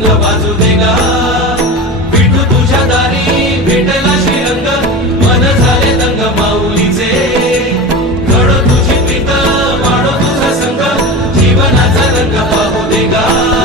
रंग वाजू दे गा. विठू तुझ्या दारी भेटला श्रीरंग. मन झाले दंग माऊलीचे. घडो तुझी पिता वाढो तुझा संग. जीवनाचा रंग पाहू दे गा.